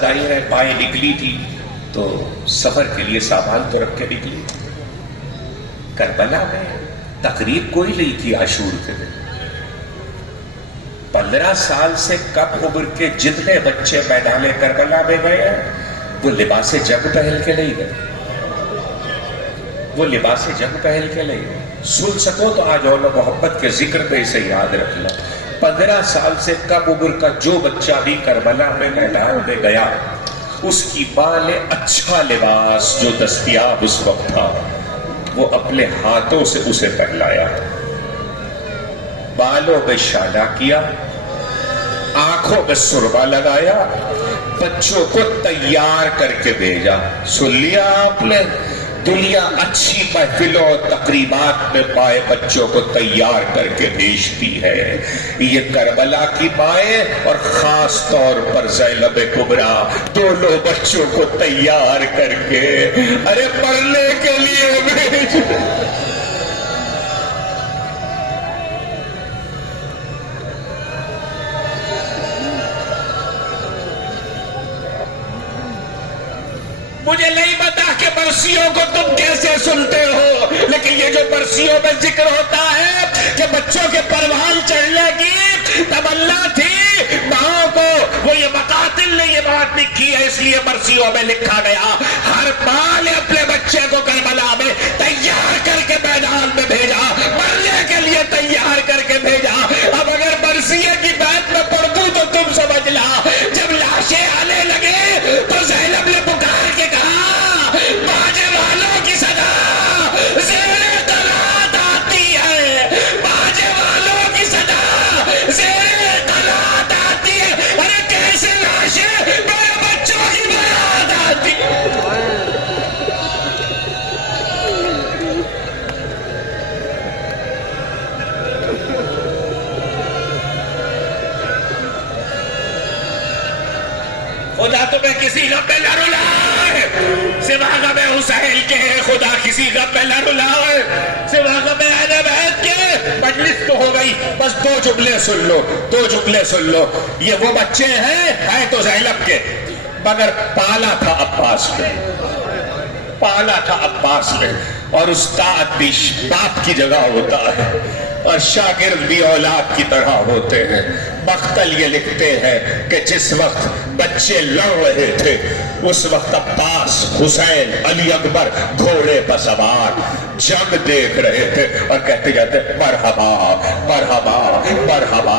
ظاہر ہے بائیں نکلی تھی تو سفر کے لیے سامان تو رکھ کے نکلی. کربلا میں تقریب کوئی نہیں تھی عاشور کے دن. 15 سال سے کم عمر کے جتنے بچے میدان کربلا میں گئے وہ لباس جنگ پہن کے نہیں گئے. وہ لباس جنگ پہن کے نہیں گئے. سن سکو تو آج اول محمد کے ذکر میں اسے یاد رکھ لو. 15 سال سے کم عمر کا جو بچہ بھی کربلا میں میدان میں گیا اس کی ماں نے اچھا لباس جو دستیاب اس وقت تھا وہ اپنے ہاتھوں سے اسے پہنایا. بالوں میں شانہ کیا, آنکھوں میں سرما لگایا, بچوں کو تیار کر کے بھیجا. سن لیا آپ نے, دنیا اچھی محفلوں تقریبات میں مائیں بچوں کو تیار کر کے بھیجتی ہے. یہ کربلا کی مائیں اور خاص طور پر زینب کبریٰ دونوں بچوں کو تیار کر کے ارے پڑھنے کے لیے بھیج. مجھے نہیں پتا کہ برسیوں کو تم کیسے سنتے ہو, لیکن یہ جو برسیوں میں ذکر ہوتا ہے کہ بچوں کے پروان چڑھنے کی تمنا تھی ماں کو, وہ یہ مقاتل نے یہ بات لکھی ہے, اس لیے برسیوں میں لکھا گیا ہر ماں نے اپنے بچے کو کربلا میں تیار کر کے میدان میں بھیجا, مرنے کے لیے تیار کر کے بھیجا. اب اگر برسیے کی بات میں پڑھ دوں تو تم سمجھ لا, جب لاشیں آنے لگے تو زینب نے پکار کے کہا باجے والوں کی صدا زیر طلعت آتی ہے, باجے والوں کی صدا زیر طلعت آتی ہے. ارے کیسے لاشیں میرے بچوں کی برات آتی. خدا تمہیں کسی غم میں نہ رلائے سوا غم حسین کے, خدا کسی غم میں نہ رلائے سوا غم اہل بیت کے. مجلس تو ہو گئی, بس 2 جملے سن لو, 2 جملے سن لو. یہ وہ بچے ہیں تو زینب کے, مگر پالا تھا عباس نے, پالا تھا عباس نے. اور استاد بھی باپ کی جگہ ہوتا ہے اور شاگرد بھی اولاد کی طرح ہوتے ہیں. مقتل یہ لکھتے ہیں کہ جس وقت بچے لڑ رہے تھے اس وقت عباس, حسین, علی اکبر گھوڑے پر سوار جنگ دیکھ رہے تھے اور کہتے جاتے مرحبا مرحبا مرحبا.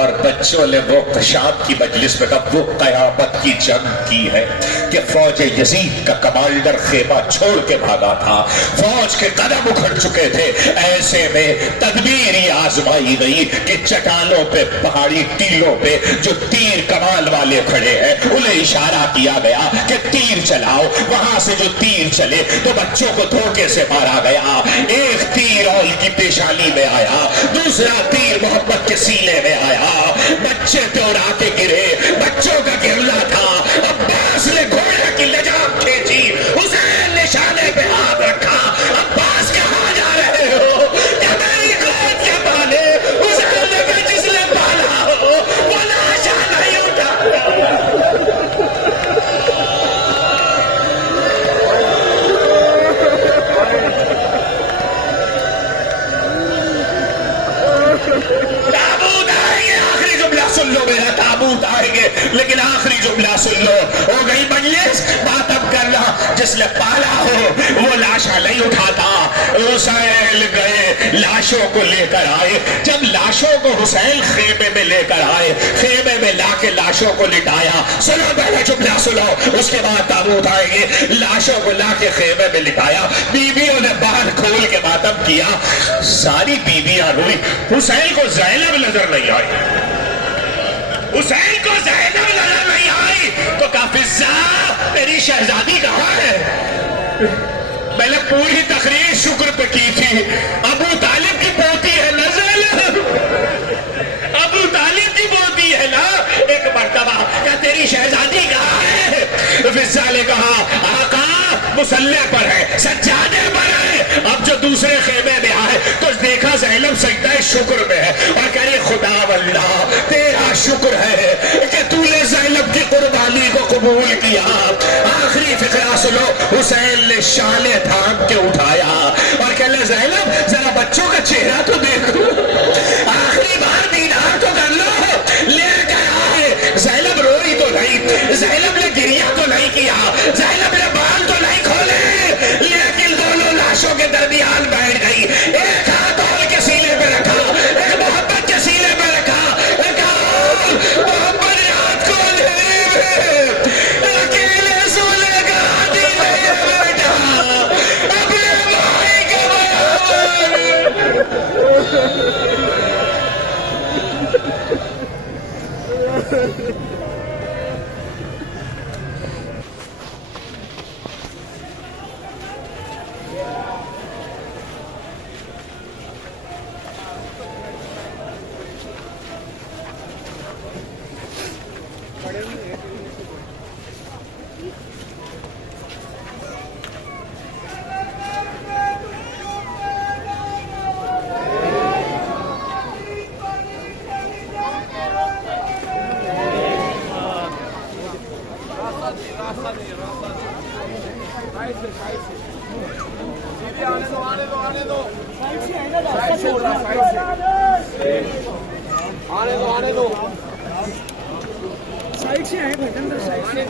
اور بچوں نے وہ شام کی مجلس میں کہا وہ قیامت کی جنگ کی ہے کہ فوج یزید کا کمانڈر خیمہ چھوڑ کے بھاگا تھا, فوج کے قدم اکھڑ چکے تھے. ایسے میں تدبیر یہ آزمائی گئی کہ چٹانوں پہ, پہاڑی ٹیلوں پہ جو تیر کمان والے کھڑے ہیں انہیں اشارہ کیا گیا کہ تیر چلاؤ. وہاں سے جو تیر چلے تو بچوں کو دھوکے سے مارا گیا. ایک تیر اول کی پیشانی میں آیا, دوسرا تیر محمد کے سینے میں آیا, بچے دوڑا کے گرے. بچوں کا گرنا تھا. عباس نے گھوڑے کی لجام کھینچی, حسین نے شانے پہ ہاتھ رکھا. عباس کہاں جا رہے ہو؟ کہ میری قوت کے پالے. حسین نے کہا جس نے پالا ہو وہ لاشا نہیں اٹھا. تابوت آئیں گے, آخری جملہ سن لو میرا, تابوت آئیں گے لیکن آخری جملہ سن لو. ہو گئی مجلس, بات اب کرنا. جس نے پالا ہو وہ لاشا نہیں اٹھاتا. حسین گئے لاشوں کو لے کر آئے. جب لاشوں کو حسین خیمے میں لے کر آئے, خیمے میں لا کے لاشوں کو لٹایا. سنو پہلا جملہ سنو, اس کے بعد تابوت آئیں گے. لاشوں کو لا کے خیمے میں لٹایا. بیویوں نے باہر کھول کے ماتم کیا. ساری بیویاں روئی. حسین کو زینب نظر نہیں آئی, حسین کو زینب نظر نہیں آئی تو کہا فضا تیری شہزادی کہاں ہے؟ میں نے پوری تقریر شکر پہ کی تھی. ابو طالب کی پوتی ہے نا زینب, ابو طالب کی پوتی ہے نا. ایک مرتبہ کیا تیری شہزادی کہاں ہے؟ فضا نے کہا آقا مسلح پر ہے, سجادے پر ہے. اب جو دوسرے خیمے میں آئے تو دیکھا زینب سجدہ شکر میں ہے اور کہہ رہی خدا واللہ تیرا شکر ہے کہ تو نے زینب کی قربانی کو قبول شالے تھام کے اٹھایا اور کہہ لے زینب ذرا بچوں کا چہرہ تو دیکھو، آخری بار دیدار تو کر لو، لے کر آئے۔ زینب روئی تو نہیں، زینب نے گریہ تو نہیں کیا، زینب نے بال تو نہیں کھولے، لیکن دونوں لاشوں کے درمیان بیٹھ گئی، ایک ہاتھ اور کے سینے پہ رکھا، ایک محبت کے سینے پہ رکھا، ایک اور محبت رات کو اندھیرے میں اکیلے سونے کا عادی نہیں بیٹھا، اپنے بھائی کے برابر۔ سائڈ سے آئے بھٹن سائڈ سے